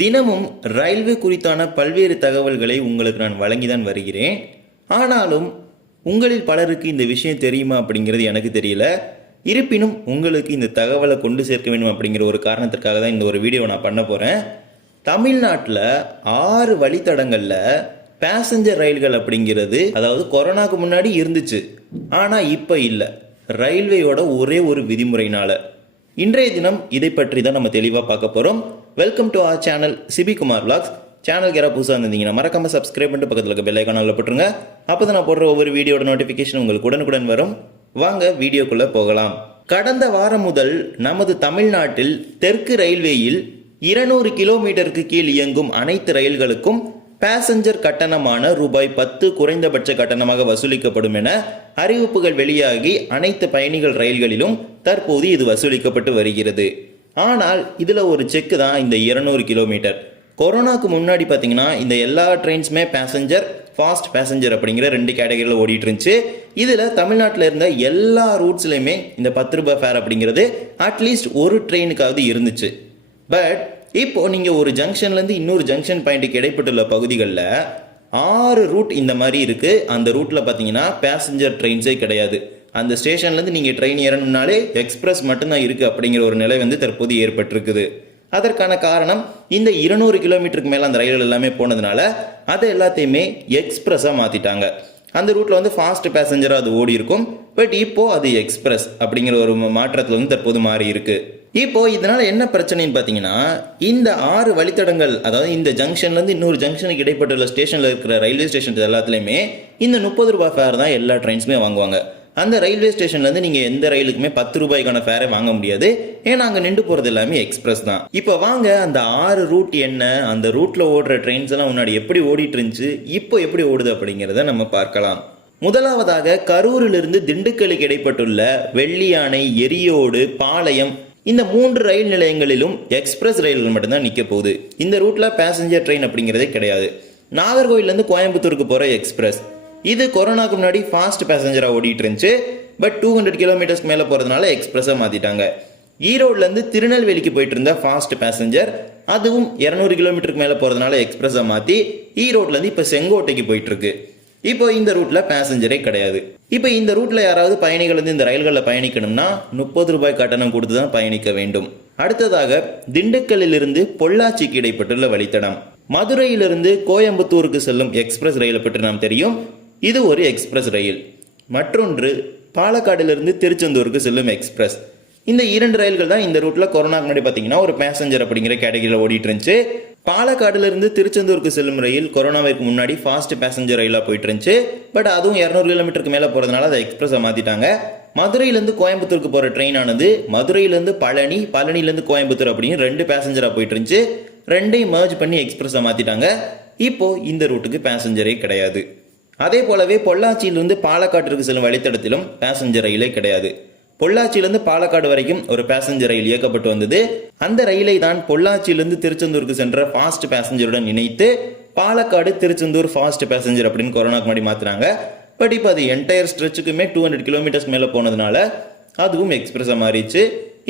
தினமும் ரயில்வே குறித்தான பல்வேறு தகவல்களை உங்களுக்கு நான் வழங்கி தான் வருகிறேன். ஆனாலும் உங்களில் பலருக்கு இந்த விஷயம் தெரியுமா அப்படிங்கிறது எனக்கு தெரியல. இருப்பினும் உங்களுக்கு இந்த தகவலை கொண்டு சேர்க்க வேண்டும் அப்படிங்கிற ஒரு காரணத்திற்காக தான் இந்த ஒரு வீடியோ நான் பண்ண போகிறேன் தமிழ்நாட்டில் ஆறு வழித்தடங்களில் பேசஞ்சர் ரயில்கள் அப்படிங்கிறது அதாவது கொரோனாக்கு முன்னாடி இருந்துச்சு. ஆனால் இப்போ இல்லை. ரயில்வேயோட ஒரே ஒரு விதிமுறையினால் இன்றைய தினம் இதை பற்றி தான் நம்ம தெளிவாக பார்க்க போகிறோம் welcome to our channel Sibi Kumar vlogs. Channel யாராவது புதுசாக இருந்தீங்கன்னா மறக்காம சப்ஸ்கிரைப் பண்ணிட்டு பக்கத்தில் இருக்க பெல் ஐக்கானில் போட்டுருங்க. அப்போ தான் நான் போடுற ஒவ்வொரு வீடியோட நோட்டிஃபிகேஷன் உங்களுக்கு உடனுக்குடன் வரும். வாங்க வீடியோக்குள்ளே போகலாம். கடந்த வாரம் முதல் நமது தமிழ்நாட்டில் தெற்கு ரயில்வேயில் இருநூறு கிலோமீட்டருக்கு கீழ் இயங்கும் அனைத்து ரயில்களுக்கும் பேசஞ்சர் கட்டணமான ரூபாய் பத்து குறைந்தபட்ச கட்டணமாக வசூலிக்கப்படும் என அறிவிப்புகள் வெளியாகி அனைத்து பயணிகள் ரயில்களிலும் தற்போது இது வசூலிக்கப்பட்டு வருகிறது. ஆனால் இதில் ஒரு செக்கு தான் இந்த இருநூறு கிலோமீட்டர் கொரோனாக்கு முன்னாடி பார்த்தீங்கன்னா இந்த எல்லா ட்ரெயின்ஸுமே பேசஞ்சர் ஃபாஸ்ட் பேசஞ்சர் அப்படிங்கிற ரெண்டு கேட்டகரியில் ஓடிட்டு இருந்துச்சு. இதில் தமிழ்நாட்டில் இருந்த எல்லா ரூட்ஸ்லையுமே இந்த பத்து ரூபாய் ஃபேர் அப்படிங்கிறது அட்லீஸ்ட் ஒரு ட்ரெயினுக்காவது இருந்துச்சு. பட் இப்போ நீங்கள் ஒரு ஜங்ஷன்லேருந்து இன்னொரு ஜங்ஷன் பாயிண்ட்டுக்கு இடைப்பட்டுள்ள பகுதிகளில் ஆறு ரூட் இந்த மாதிரி இருக்குது அந்த ரூட்டில் பார்த்தீங்கன்னா பேசஞ்சர் ட்ரெயின்ஸே கிடையாது. அந்த ஸ்டேஷன்லேருந்து நீங்கள் ட்ரெயின் ஏறணும்னாலே எக்ஸ்பிரஸ் மட்டும்தான் இருக்குது அப்படிங்கிற ஒரு நிலை வந்து தற்போது ஏற்பட்டிருக்குது. அதற்கான காரணம் இந்த இருநூறு கிலோமீட்டருக்கு மேலே அந்த ரயில்கள் எல்லாமே போனதுனால அதை எல்லாத்தையுமே எக்ஸ்பிரஸாக மாற்றிட்டாங்க அந்த ரூட்டில் வந்து ஃபாஸ்ட் பேசஞ்சராக அது ஓடி இருக்கும். பட் இப்போ அது எக்ஸ்பிரஸ் அப்படிங்கிற ஒரு மாற்றத்தில் வந்து தற்போது மாறி இருக்கு. இப்போ இதனால் என்ன பிரச்சனைன்னு பார்த்தீங்கன்னா இந்த ஆறு வழித்தடங்கள் அதாவது இந்த ஜங்ஷன்லேருந்து இன்னொரு ஜங்ஷனுக்கு இடைப்பட்டுள்ள ஸ்டேஷனில் இருக்கிற ரயில்வே ஸ்டேஷன் எல்லாத்துலேயுமே இந்த முப்பது ரூபாய் ஃபேர் தான் எல்லா ட்ரெயின்ஸுமே வாங்குவாங்க. அந்த ரயில்வே ஸ்டேஷன்லேருந்து நீங்கள் எந்த ரயிலுக்குமே பத்து ரூபாய்க்கான ஃபேரை வாங்க முடியாது. ஏன்னா அங்கே நின்று போகிறது எல்லாமே எக்ஸ்பிரஸ் தான். இப்போ வாங்க அந்த ஆறு ரூட் என்ன அந்த ரூட்டில் ஓடுற ட்ரெயின்ஸ் எல்லாம் முன்னாடி எப்படி ஓடிட்டு இருந்துச்சு இப்போ எப்படி ஓடுது அப்படிங்கிறத நம்ம பார்க்கலாம். முதலாவதாக கரூரிலிருந்து திண்டுக்கலுக்கு இடைப்பட்டுள்ள வெள்ளியானை எரியோடு பாளையம் இந்த மூன்று ரயில் நிலையங்களிலும் எக்ஸ்பிரஸ் ரயில்கள் மட்டும்தான் நிற்க போகுது. இந்த ரூட்டில் பேசஞ்சர் ட்ரெயின் அப்படிங்கிறதே கிடையாது. நாகர்கோயிலேருந்து கோயம்புத்தூருக்கு போகிற எக்ஸ்பிரஸ் இது கொரோனாக்கு முன்னாடி ஃபாஸ்ட் பேசஞ்சராக ஓடிட்டு இருந்துச்சு பட் டூ ஹண்ட்ரட் கிலோமீட்டர்ஸ்க்கு மேலே போகிறதுனால எக்ஸ்பிரஸாக மாற்றிட்டாங்க ஈரோட்லேருந்து திருநெல்வேலிக்கு போயிட்டு இருந்த ஃபாஸ்ட் பேசஞ்சர் அதுவும் இரநூறு கிலோமீட்டருக்கு மேலே போகிறதுனால எக்ஸ்பிரஸாக மாற்றி ஈரோட்லேருந்து இப்போ செங்கோட்டைக்கு போயிட்டு இருக்கு இப்போ இந்த ரூட்ல பேசஞ்சரே கிடையாது. இப்போ இந்த ரூட்ல யாராவது பயணிகள் வந்து இந்த ரயில்களில் பயணிக்கணும்னா முப்பது ரூபாய் கட்டணம் கொடுத்து தான் பயணிக்க வேண்டும். அடுத்ததாக திண்டுக்கல்லிலிருந்து பொள்ளாச்சிக்கு இடைப்பட்டுள்ள வழித்தடம். மதுரையிலிருந்து கோயம்புத்தூருக்கு செல்லும் எக்ஸ்பிரஸ் ரயிலை பற்றி நாம் தெரியும். இது ஒரு எக்ஸ்பிரஸ் ரயில். மற்றொன்று பாலக்காடிலிருந்து திருச்செந்தூருக்கு செல்லும் எக்ஸ்பிரஸ். இந்த இரண்டு ரயில்கள் தான் இந்த ரூட்டில் கொரோனாக்கு முன்னாடி பார்த்தீங்கன்னா ஒரு பேசஞ்சர் அப்படிங்கிற கேட்டகரியில் ஓடிட்டு இருந்துச்சு பாலக்காடுலேருந்து திருச்செந்தூருக்கு செல்லும் ரயில் கொரோனாவிற்கு முன்னாடி ஃபாஸ்ட் பேசஞ்சர் ரயிலாக போயிட்டு இருந்துச்சு பட் அதுவும் இரநூறு கிலோமீட்டருக்கு மேலே போகிறதுனால அதை எக்ஸ்பிரஸை மாற்றிட்டாங்க மதுரையிலேருந்து கோயம்புத்தூருக்கு போகிற ட்ரெயின் ஆனது மதுரையிலேருந்து பழனி பழனிலேருந்து கோயம்புத்தூர் அப்படின்னு ரெண்டு பேசஞ்சராக போயிட்டு இருந்துச்சு ரெண்டையும் மர்ஜ் பண்ணி எக்ஸ்பிரஸை மாற்றிட்டாங்க இப்போது இந்த ரூட்டுக்கு பேசஞ்சரே கிடையாது. அதே போலவே பொள்ளாச்சியிலிருந்து பாலக்காட்டிற்கு செல்லும் வழித்தடத்திலும் பேசஞ்சர் ரயிலே கிடையாது. பொள்ளாச்சியிலிருந்து பாலக்காடு வரைக்கும் ஒரு பேசஞ்சர் ரயில் இயக்கப்பட்டு வந்தது. அந்த ரயிலை தான் பொள்ளாச்சியிலிருந்து திருச்செந்தூருக்கு சென்ற ஃபாஸ்ட் பேசஞ்சருடன் இணைத்து பாலக்காடு திருச்செந்தூர் ஃபாஸ்ட் பேசஞ்சர் அப்படின்னு கொரோனாக்கு முன்னாடி மாற்றினாங்க பட் இப்போ அது என்டையர் ஸ்ட்ரெச்சுக்குமே டூ ஹண்ட்ரட் கிலோமீட்டர்ஸ் மேலே போனதுனால அதுவும் எக்ஸ்பிரஸாக மாறிடுச்சு.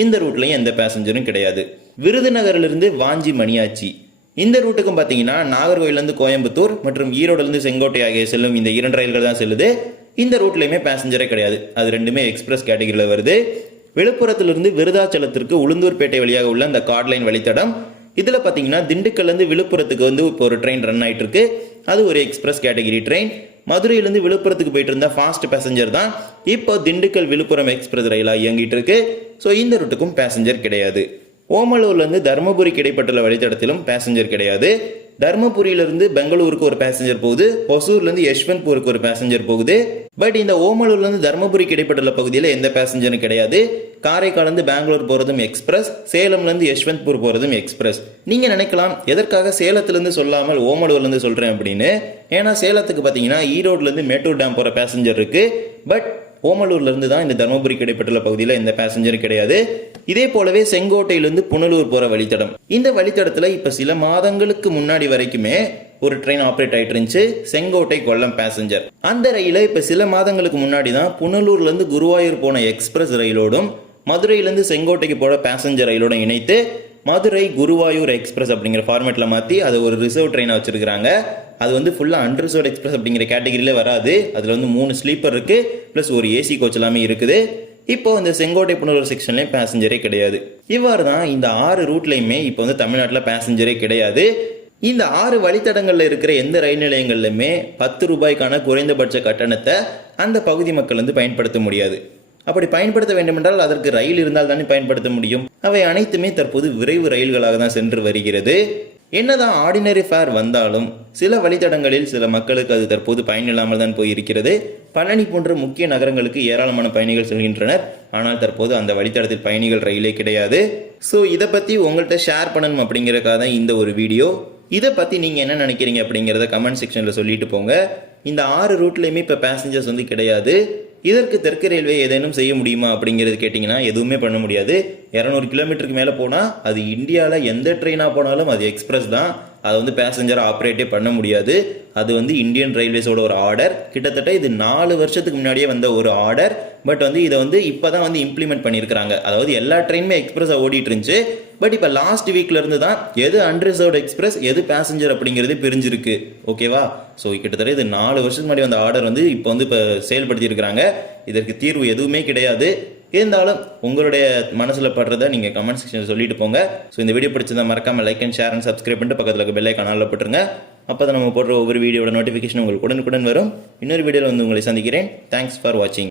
இந்த ரூட்லையும் எந்த பேசஞ்சரும் கிடையாது. விருதுநகரிலிருந்து வாஞ்சி மணியாச்சி இந்த ரூட்டுக்கும் பார்த்தீங்கன்னா நாகர்கோயிலேருந்து கோயம்புத்தூர் மற்றும் ஈரோடுலேருந்து செங்கோட்டை ஆகிய செல்லும் இந்த இரண்டு ரயில்கள் தான் செல்லுது. இந்த ரூட்லையுமே பேசஞ்சரே கிடையாது. அது ரெண்டுமே எக்ஸ்பிரஸ் கேட்டகரியில் வருது. விழுப்புரத்திலிருந்து விருதாச்சலத்திற்கு உளுந்தூர்பேட்டை வழியாக உள்ள அந்த கார்ட்லைன் வழித்தடம். இதில் பார்த்தீங்கன்னா திண்டுக்கல்லேருந்து விழுப்புரத்துக்கு வந்து இப்போ ஒரு ட்ரெயின் ரன் ஆகிட்டு இருக்கு அது ஒரு எக்ஸ்பிரஸ் கேட்டகிரி ட்ரெயின் மதுரையிலேருந்து விழுப்புரத்துக்கு போயிட்டு இருந்த ஃபாஸ்ட் பேசஞ்சர் தான் இப்போ திண்டுக்கல் விழுப்புரம் எக்ஸ்பிரஸ் ரயிலாக இயங்கிட்டு இருக்கு ஸோ இந்த ரூட்டுக்கும் பேசஞ்சர் கிடையாது. ஓமலூர்லேருந்து தருமபுரிக்கு இடைப்பட்டுள்ள வழித்தடத்திலும் பேசஞ்சர் கிடையாது. தருமபுரியிலிருந்து பெங்களூருக்கு ஒரு பேசஞ்சர் போகுது. ஒசூர்லேருந்து யஷ்வந்த்பூருக்கு ஒரு பேசஞ்சர் போகுது. பட் இந்த ஓமலூர்லேருந்து தருமபுரிக்கு இடைப்பட்டுள்ள பகுதியில் எந்த பேசஞ்சரும் கிடையாது. காரைக்காலேருந்து பெங்களூர் போகிறதும் எக்ஸ்பிரஸ் சேலம்லேருந்து யஷ்வந்த்பூர் போகிறதும் எக்ஸ்பிரஸ் நீங்கள் நினைக்கலாம் எதற்காக சேலத்துலேருந்து சொல்லாமல் ஓமலூர்லேருந்து சொல்கிறேன் அப்படின்னு. ஏன்னா சேலத்துக்கு பார்த்தீங்கன்னா ஈரோட்லேருந்து மேட்டூர் டேம் போகிற பேசஞ்சர் இருக்குது பட் ஓமலூர்லேருந்து தான் இந்த தருமபுரிக்கு இடைப்பட்டுள்ள பகுதியில் எந்த பேசஞ்சரும் கிடையாது. இதே போலவே செங்கோட்டையிலிருந்து புனலூர் போற வழித்தடம். இந்த வழித்தடத்துல இப்ப சில மாதங்களுக்கு முன்னாடி வரைக்குமே ஒரு ட்ரெயின் ஆப்ரேட் ஆயிட்டு இருந்துச்சு. செங்கோட்டை கொல்லம் பேசஞ்சர் அந்த ரயிலை இப்ப சில மாதங்களுக்கு முன்னாடி தான் புனலூர்ல இருந்து குருவாயூர் போன எக்ஸ்பிரஸ் ரயிலோடும் மதுரையிலேருந்து செங்கோட்டைக்கு போற பேசஞ்சர் ரயிலோட இணைத்து மதுரை குருவாயூர் எக்ஸ்பிரஸ் அப்படிங்கிற ஃபார்மேட்டில் மாற்றி அது ஒரு ரிசர்வ் ட்ரெயினாக வச்சுருக்காங்க அது வந்து ஃபுல்லாக அன்ரிசர்வ் எக்ஸ்பிரஸ் அப்படிங்கிற கேட்டகிரியில் வராது. அதில் வந்து மூணு ஸ்லீப்பர் இருக்குது ப்ளஸ் ஒரு ஏசி கோச் எல்லாமே இருக்குது. இப்போ இந்த செங்கோட்டை புனலூர் செக்ஷன்லேயும் பேசஞ்சரே கிடையாது. இவ்வாறு தான் இந்த ஆறு ரூட்லையுமே இப்போ வந்து தமிழ்நாட்டில் பேசஞ்சரே கிடையாது. இந்த ஆறு வழித்தடங்களில் இருக்கிற எந்த ரயில் நிலையங்கள்லையுமே பத்து ரூபாய்க்கான குறைந்தபட்ச கட்டணத்தை அந்த பகுதி மக்கள் வந்து பயன்படுத்த முடியாது. அப்படி பயன்படுத்த வேண்டுமென்றால் அதற்கு ரயில் இருந்தால் தானே பயன்படுத்த முடியும். அவை அனைத்துமே தற்போது விரைவு ரயில்களாக தான் சென்று வருகிறது. என்னதான் ஆர்டினரி ஃபேர் வந்தாலும் சில வழித்தடங்களில் சில மக்களுக்கு அது தற்போது பயனில்லாமல் தான் போய் இருக்கிறது பழனி போன்ற முக்கிய நகரங்களுக்கு ஏராளமான பயணிகள் செல்கின்றனர். ஆனால் தற்போது அந்த வழித்தடத்தில் பயணிகள் ரயிலே கிடையாது. ஸோ இதை பற்றி உங்கள்கிட்ட ஷேர் பண்ணணும் அப்படிங்கிறக்காக தான் இந்த ஒரு வீடியோ இதை பற்றி நீங்கள் என்ன நினைக்கிறீங்க அப்படிங்கிறத கமெண்ட் செக்ஷனில் சொல்லிட்டு போங்க. இந்த ஆறு ரூட்லேயுமே இப்போ பேசஞ்சர்ஸ் வந்து கிடையாது. இதற்கு தெற்கு ரயில்வே ஏதேனும் செய்ய முடியுமா அப்படிங்கிறது கேட்டிங்கன்னா எதுவுமே பண்ண முடியாது. இரநூறு கிலோமீட்டருக்கு மேலே போனால் அது இந்தியாவில் எந்த ட்ரெயினாக போனாலும் அது எக்ஸ்பிரஸ் தான். அதை வந்து பேசஞ்சரை ஆப்ரேட்டே பண்ண முடியாது. அது வந்து இந்தியன் ரயில்வேஸோட ஒரு ஆர்டர் கிட்டத்தட்ட இது நாலு வருஷத்துக்கு முன்னாடியே வந்த ஒரு ஆர்டர் பட் வந்து இதை வந்து இப்போ தான் வந்து இம்ப்ளிமெண்ட் பண்ணியிருக்கிறாங்க. அதாவது எல்லா ட்ரெயினுமே எக்ஸ்பிரஸாக ஓடிட்டு இருந்துச்சு பட் இப்போ லாஸ்ட் வீக்லேருந்து தான் எது அன்ரிசர்வ்டு எக்ஸ்பிரஸ் எது பேசஞ்சர் அப்படிங்கிறது பிரிஞ்சிருக்கு. ஓகேவா ஸோ கிட்டத்தட்ட இது நாலு வருஷத்துக்கு முன்னாடி வந்த ஆர்டர் வந்து இப்போ வந்து இப்போ செயல்படுத்தியிருக்கிறாங்க. இதற்கு தீர்வு எதுவுமே கிடையாது. இருந்தாலும் உங்களுடைய மனசில் படுறதை நீங்கள் கமெண்ட் செக்ஷனில் சொல்லிட்டு போங்க. ஸோ இந்த வீடியோ பிடிச்சதா மறக்காம like and share and subscribe பண்ணிட்டு பக்கத்தில் இருக்க பெல்லை கனாலில் போட்டுருங்க. அப்போ தான் நம்ம போடுற ஒவ்வொரு வீடியோட நோட்டிஃபிகேஷன் உங்களுக்கு உடனுக்குடன் வரும். இன்னொரு வீடியோவில் வந்து உங்களை சந்திக்கிறேன். தேங்க்ஸ் ஃபார் வாட்சிங்